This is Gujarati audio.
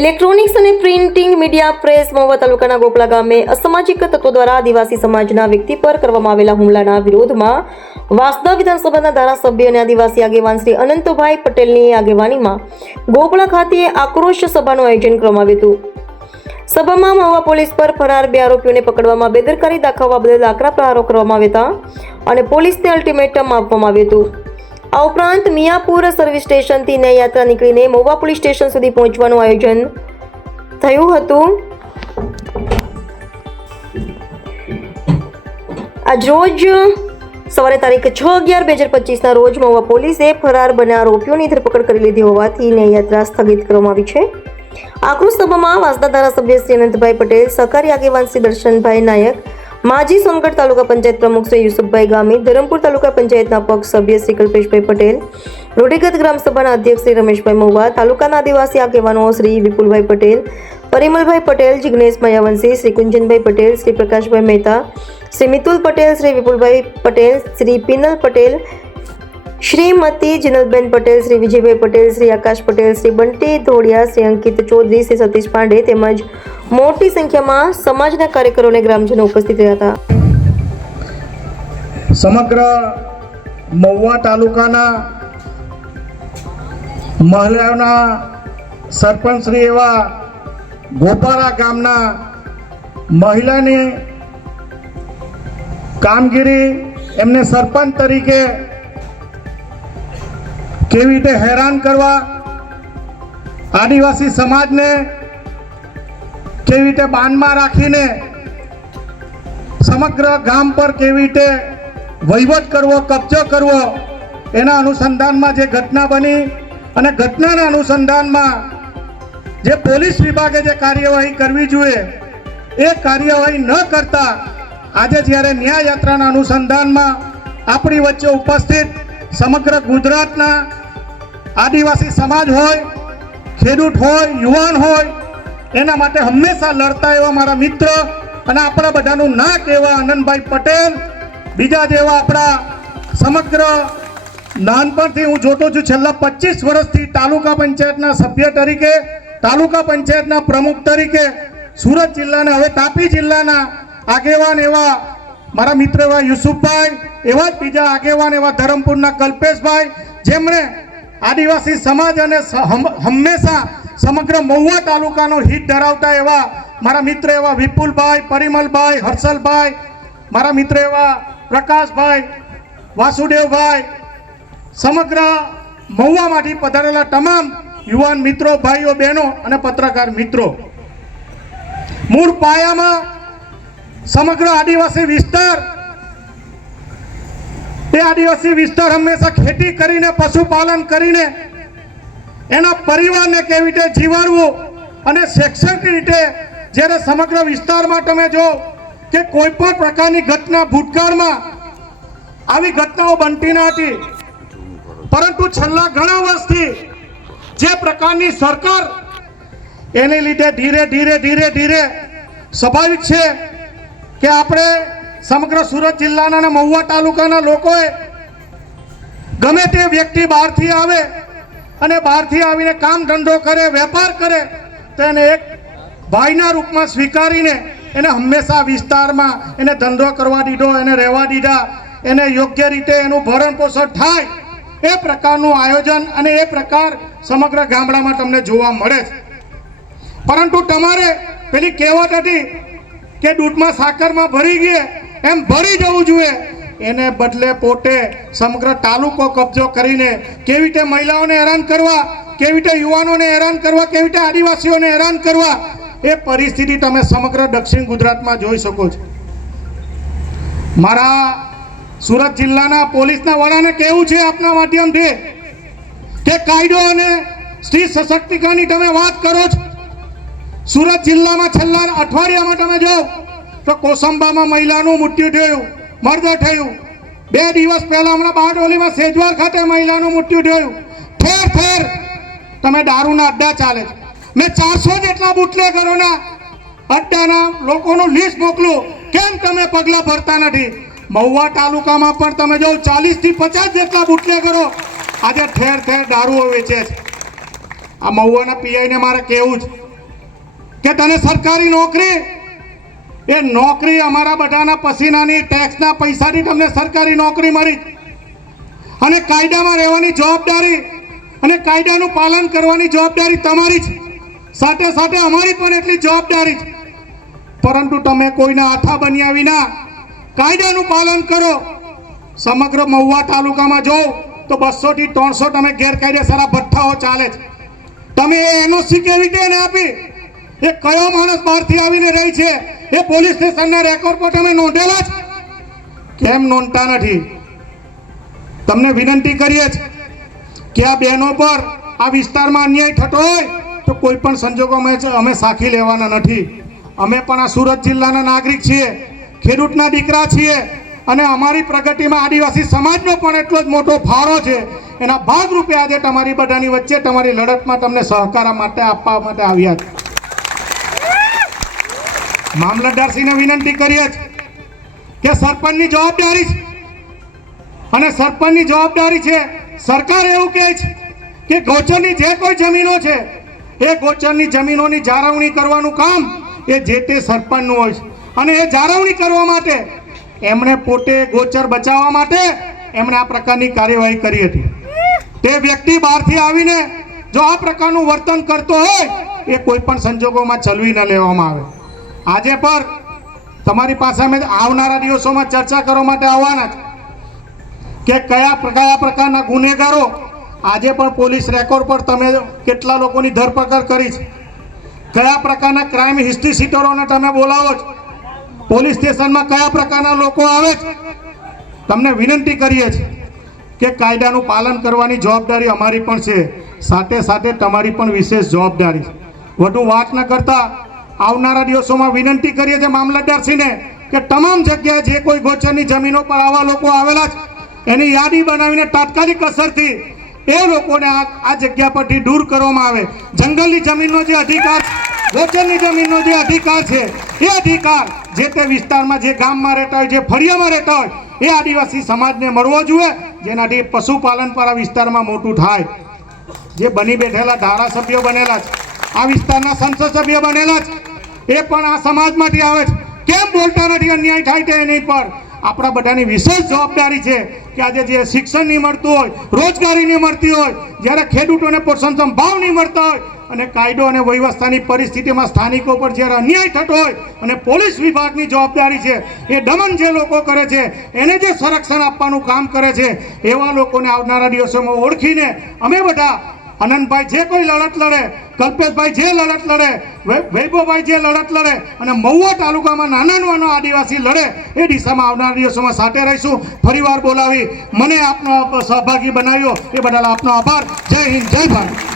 ઇલેક્ટ્રોનિક્સ અને પ્રિન્ટિંગ મીડિયા પ્રેસ મહુવા તાલુકાના ગોપલા ગામે અસામાજિક તત્વો દ્વારા આદિવાસી સમાજના વ્યક્તિ પર કરવામાં આવેલા હુમલાના વિરોધમાં વાંસદા વિધાનસભાના ધારાસભ્ય અને આદિવાસી આગેવાન શ્રી અનંતભાઈ પટેલની આગેવાનીમાં ગોપલા ખાતે આક્રોશ સભાનું આયોજન કરવામાં આવ્યું હતું। સભામાં મહુવા પોલીસ પર ફરાર બે આરોપીઓને પકડવામાં બેદરકારી દાખવવા બદલ આકરા પ્રહારો કરવામાં આવ્યા હતા અને પોલીસને અલ્ટિમેટમ આપવામાં આવ્યું હતું। આ ઉપરાંત મિયાપુર સર્વિસ સ્ટેશનથી ન્યાયયાત્રા નીકળીને મહુવા પોલીસ સ્ટેશન સુધી પહોંચવાનું આયોજન થયું હતું। આજરોજ સવારે તારીખ 6/11/2025ના રોજ મહુવા પોલીસે ફરાર બંને આરોપીઓની ધરપકડ કરી લીધી હોવાથી ન્યાયયાત્રા સ્થગિત કરવામાં આવી છે। આક્રોશ સભામાં વાંસદા ધારાસભ્ય શ્રી અનંતભાઈ પટેલ, સહકારી આગેવાન શ્રી દર્શનભાઈ નાયક, માજી સોનગઢ તાલુકા પંચાયત પ્રમુખ શ્રી યુસુફભાઈ ગામી, ધરમપુર તાલુકા પંચાયતના પક્ષ સભ્ય શ્રી કલ્પેશભાઈ પટેલ, રોટીગત ગ્રામસભાના અધ્યક્ષ શ્રી રમેશભાઈ મહુવા, તાલુકાના આદિવાસી આગેવાનો શ્રી વિપુલભાઈ પટેલ, પરિમલભાઈ પટેલ, જિગ્નેશ માયાવંશી, શ્રી કુંજનભાઈ પટેલ, શ્રી પ્રકાશભાઈ મહેતા, શ્રી મિતુલ પટેલ, શ્રી વિપુલભાઈ પટેલ, શ્રી પિનલ પટેલ, શ્રીમતી જીનલબેન પટેલ, શ્રી વિજયભાઈ પટેલ, શ્રી આકાશ પટેલ, શ્રી બંટી ધોળિયા, શ્રી અંકિત ચૌધરી, શ્રી સતીશ પાંડે તેમજ મોટી સંખ્યામાં સમાજના કાર્યકરો અને ગ્રામજનો ઉપસ્થિત રહ્યા હતા। સમગ્ર મહુવા તાલુકાના મહિલાઓના સરપંચ શ્રી એવા ગોપારા ગામના મહિલાની કામગીરી એમને સરપંચ તરીકે કેવી રીતે હેરાન કરવા, આદિવાસી સમાજને કેવી રીતે બાનમાં રાખીને સમગ્ર ગામ પર કેવી રીતે વહીવટ કરવો, કબજો કરવો, એના અનુસંધાનમાં જે ઘટના બની અને ઘટનાના અનુસંધાનમાં જે પોલીસ વિભાગે જે કાર્યવાહી કરવી જોઈએ એ કાર્યવાહી ન કરતા આજે જ્યારે ન્યાય યાત્રાના અનુસંધાનમાં આપણી વચ્ચે ઉપસ્થિત સમગ્ર ગુજરાતના આદિવાસી સમાજ હોય, ખેડૂત હોય, યુવાન હોય, એના માટે હંમેશા લડતા એવા મારા મિત્ર અને આપણા બધાનું નાક એવા આનંદભાઈ પટેલ, બીજા જેવા આપણા સમગ્ર નાનપણથી હું જોતો છું, છેલ્લા 25 વર્ષથી તાલુકા પંચાયતના સભ્ય તરીકે, તાલુકા પંચાયતના પ્રમુખ તરીકે સુરત જિલ્લાના, હવે તાપી જિલ્લાના આગેવાન એવા મારા મિત્ર એવા યુસુફભાઈ, એવા જ બીજા આગેવાન એવા ધરમપુરના કલ્પેશભાઈ, જેમણે આદિવાસી સમાજ અને હંમેશા સમગ્ર મહુવા તાલુકાનો હિત ધરાવતા એવા મારા મિત્ર એવા વિપુલભાઈ, પરિમલભાઈ, હર્ષલભાઈ, મારા મિત્ર એવા પ્રકાશભાઈ, વાસુદેવભાઈ, સમગ્ર મહુવામાંથી પધારેલા તમામ યુવાન મિત્રો, ભાઈઓ, બહેનો અને પત્રકાર મિત્રો, મૂળ પાયામાં સમગ્ર આદિવાસી વિસ્તાર, એ આદિવાસી વિસ્તાર હંમેશા ખેતી કરીને, પશુપાલન કરીને એના પરિવારને કેવી રીતે જીવાડવું અને શૈક્ષણિક રીતે જ્યારે સમગ્ર વિસ્તારમાં તમે જો કે કોઈ પણ પ્રકારની ઘટના ભૂતકાળમાં આવી ઘટનાઓ બનતી ન હતી, પરંતુ છેલ્લા ઘણા વર્ષથી જે પ્રકારની સરકાર, એને લીધે ધીરે ધીરે ધીરે ધીરે સ્વાભાવિક છે કે આપણે સમગ્ર સુરત જિલ્લાના અને મહુવા તાલુકાના લોકોએ ગમે તે વ્યક્તિ બહારથી આવે અને બહારથી આવીને કામ ધંધો કરે, વેપાર કરે, તો એને એક ભાઈના રૂપમાં સ્વીકારીને એને હંમેશા વિસ્તારમાં એને ધંધો કરવા દીધો, એને રહેવા દીધા, એને યોગ્ય રીતે એનું ભરણ પોષણ થાય એ પ્રકારનું આયોજન અને એ પ્રકાર સમગ્ર ગામડામાં તમને જોવા મળે છે। પરંતુ તમારે પેલી કહેવત હતી કે દૂધમાં સાકરમાં ભરી ગયે એમ ભરી જવું જોઈએ, એને બદલે પોતે સમગ્ર તાલુકો કબજો કરીને કેવી રીતે મહિલાઓને હેરાન કરવા, કેવી રીતે યુવાનોને હેરાન કરવા, કેવી રીતે આદિવાસીઓને હેરાન કરવા, એ પરિસ્થિતિ તમે સમગ્ર દક્ષિણ ગુજરાતમાં જોઈ શકો છો। મારા સુરત જિલ્લાના પોલીસના વડાને કહેવું છે આપના માધ્યમથી કે કાયદો અને સ્ત્રી સશક્તિકરણની તમે વાત કરો છો, સુરત જિલ્લામાં છેલ્લા અઠવાડિયામાં તમે જાઓ તો કોસંબામાં મહિલાનું મૃત્યુ થયું, મર્ડર થયું, 2 દિવસ પહેલા હમણાં બારડોલીમાં સેજવાર ખાતે મહિલાનું મૃત્યુ થયું। ઠેર ઠેર તમે દારૂના અડ્ડા ચાલે છે। મેં 400 જેટલા બુટલેગરોના અડ્ડાના લોકોનું લિસ્ટ મોકલું, કેમ તમે પગલાં ભરતા નથી? મહુવા તાલુકામાં પણ તમે જો 40 થી 50 જેટલા બુટલેગરો આજે ઠેર ઠેર દારૂઓ વેચે છે। આ મહુવાના પીઆઈને મારે કહેવું છે કે તને સરકારી નોકરી, એ નોકરી અમારા બધાના પસીનાની ટેક્સના પૈસાથી તમને સરકારી નોકરી મળી, અને કાયદામાં રહેવાની જવાબદારી અને કાયદાનું પાલન કરવાની જવાબદારી તમારી છે, સાથે સાથે અમારી પણ એટલી જવાબદારી છે. પરંતુ તમે કોઈના આઠા બન્યા વિના કાયદાનું પાલન કરો. સમગ્ર મહુવા તાલુકામાં જો તો 200 થી 300 તમે ગેરકાયદેસર ભઠ્ઠાઓ ચાલે છે. તમે એનઓસી કેવી રીતે એને આપી? એ કયો માણસ બહારથી આવીને રહી છે એ પોલીસ સ્ટેશનના રેકોર્ડ પર તમે નોંધેલા છે? કેમ નોંધતા નથી? તમને વિનંતી કરીએ છીએ કે આ બહેનો પર આ વિસ્તારમાં અન્યાય થતો હોય તો કોઈ પણ સંજોગોમાં અમે સાખી લેવાના નથી. અમે પણ આ સુરત જિલ્લાના નાગરિક છીએ, ખેડૂતના દીકરા છીએ, અને અમારી પ્રગતિમાં આદિવાસી સમાજનો પણ એટલો જ મોટો ફાળો છે. એના ભાગરૂપે આજે તમારી બધાની વચ્ચે તમારી લડતમાં તમને સહકાર માટે આપવા માટે આવ્યા છે. મામલતદારશ્રીને વિનંતી કરીએ છીએ કે સરપંચની જવાબદારી છે, અને સરપંચની જવાબદારી છે. સરકાર એવું કહે છે કે ગોચરની જે કોઈ જમીનો છે એ ગોચરની જમીનોની જાળવણી કરવાનું કામ એ જે તે સરપંચનું હોય છે, અને એ જાળવણી કરવા માટે એમણે પોતે ગોચર બચાવવા માટે એમણે આ પ્રકારની કાર્યવાહી કરી હતી. તે વ્યક્તિ બહારથી આવીને જો આ પ્રકારનું વર્તન કરતો હોય એ કોઈ પણ સંજોગોમાં ચલવી ન લેવામાં આવે. આજે પર તમારી પાસે અમે આવનારા દિવસોમાં ચર્ચા કરવા માટે આવવાના છે કે કયા પ્રકારના ગુનેગારો આજે પણ પોલીસ રેકોર્ડ પર તમે કેટલા લોકોની ધરપકડ કરી છે, કયા પ્રકારના ક્રાઇમ હિસ્ટ્રી શીટરોને તમે બોલાવો છો, પોલીસ સ્ટેશનમાં કયા પ્રકારના લોકો આવે છે. તમને વિનંતી કરીએ છીએ કે કાયદાનું પાલન કરવાની જવાબદારી અમારી પણ છે, સાથે સાથે તમારી પણ વિશેષ જવાબદારી છે. વધુ વાત ન કરતા આવનારા દિવસોમાં વિનંતી કરીએ છીએ મામલતદારશ્રીને કે તમામ જગ્યાએ જે કોઈ ગોચરની જમીનો પર આવા લોકો આવેલા છે એની યાદી બનાવીને તાત્કાલિક અસરથી એ લોકોને આ જગ્યા પરથી દૂર કરવામાં આવે. જંગલની જમીનનો જે અધિકાર, ગોચરની જમીનનો જે અધિકાર છે એ અધિકાર જે તે વિસ્તારમાં, જે ગામમાં રહેતા હોય, જે ફળિયામાં રહેતા હોય એ આદિવાસી સમાજને મળવો જોઈએ, જેનાથી પશુપાલન પર આ વિસ્તારમાં મોટું થાય. જે બની બેઠેલા ધારાસભ્યો બનેલા છે, આ વિસ્તારના સંસદ સભ્ય બનેલા છે, એ પણ આ સમાજમાંથી આવે છે. કેમ બોલતા નથી? અન્યાય થાય છે એની પર આપણા બધાની વિશેષ જવાબદારી છે કે આજે જે શિક્ષણ નહીં મળતું હોય, રોજગારી નહીં મળતી હોય, જ્યારે ખેડૂતોને પોષણ ભાવ નહીં મળતા હોય, અને કાયદો અને વ્યવસ્થાની પરિસ્થિતિમાં સ્થાનિકો પર જ્યારે અન્યાય થતો હોય, અને પોલીસ વિભાગની જવાબદારી છે એ દમન જે લોકો કરે છે એને જે સંરક્ષણ આપવાનું કામ કરે છે, એવા લોકોને આવનારા દિવસોમાં ઓળખીને અમે બધા આનંદભાઈ જે કોઈ લડત લડે, કલ્પેશભાઈ જે લડત લડે, વૈભવભાઈ જે લડત લડે, અને મહુવા તાલુકામાં નાનો આદિવાસી લડે એ દિશામાં આવનારા દિવસોમાં સાથે રહીશું. ફરીવાર બોલાવી મને આપનો સહભાગી બનાવ્યો એ બદલ આપનો આભાર. જય હિન્દ, જય ભારત.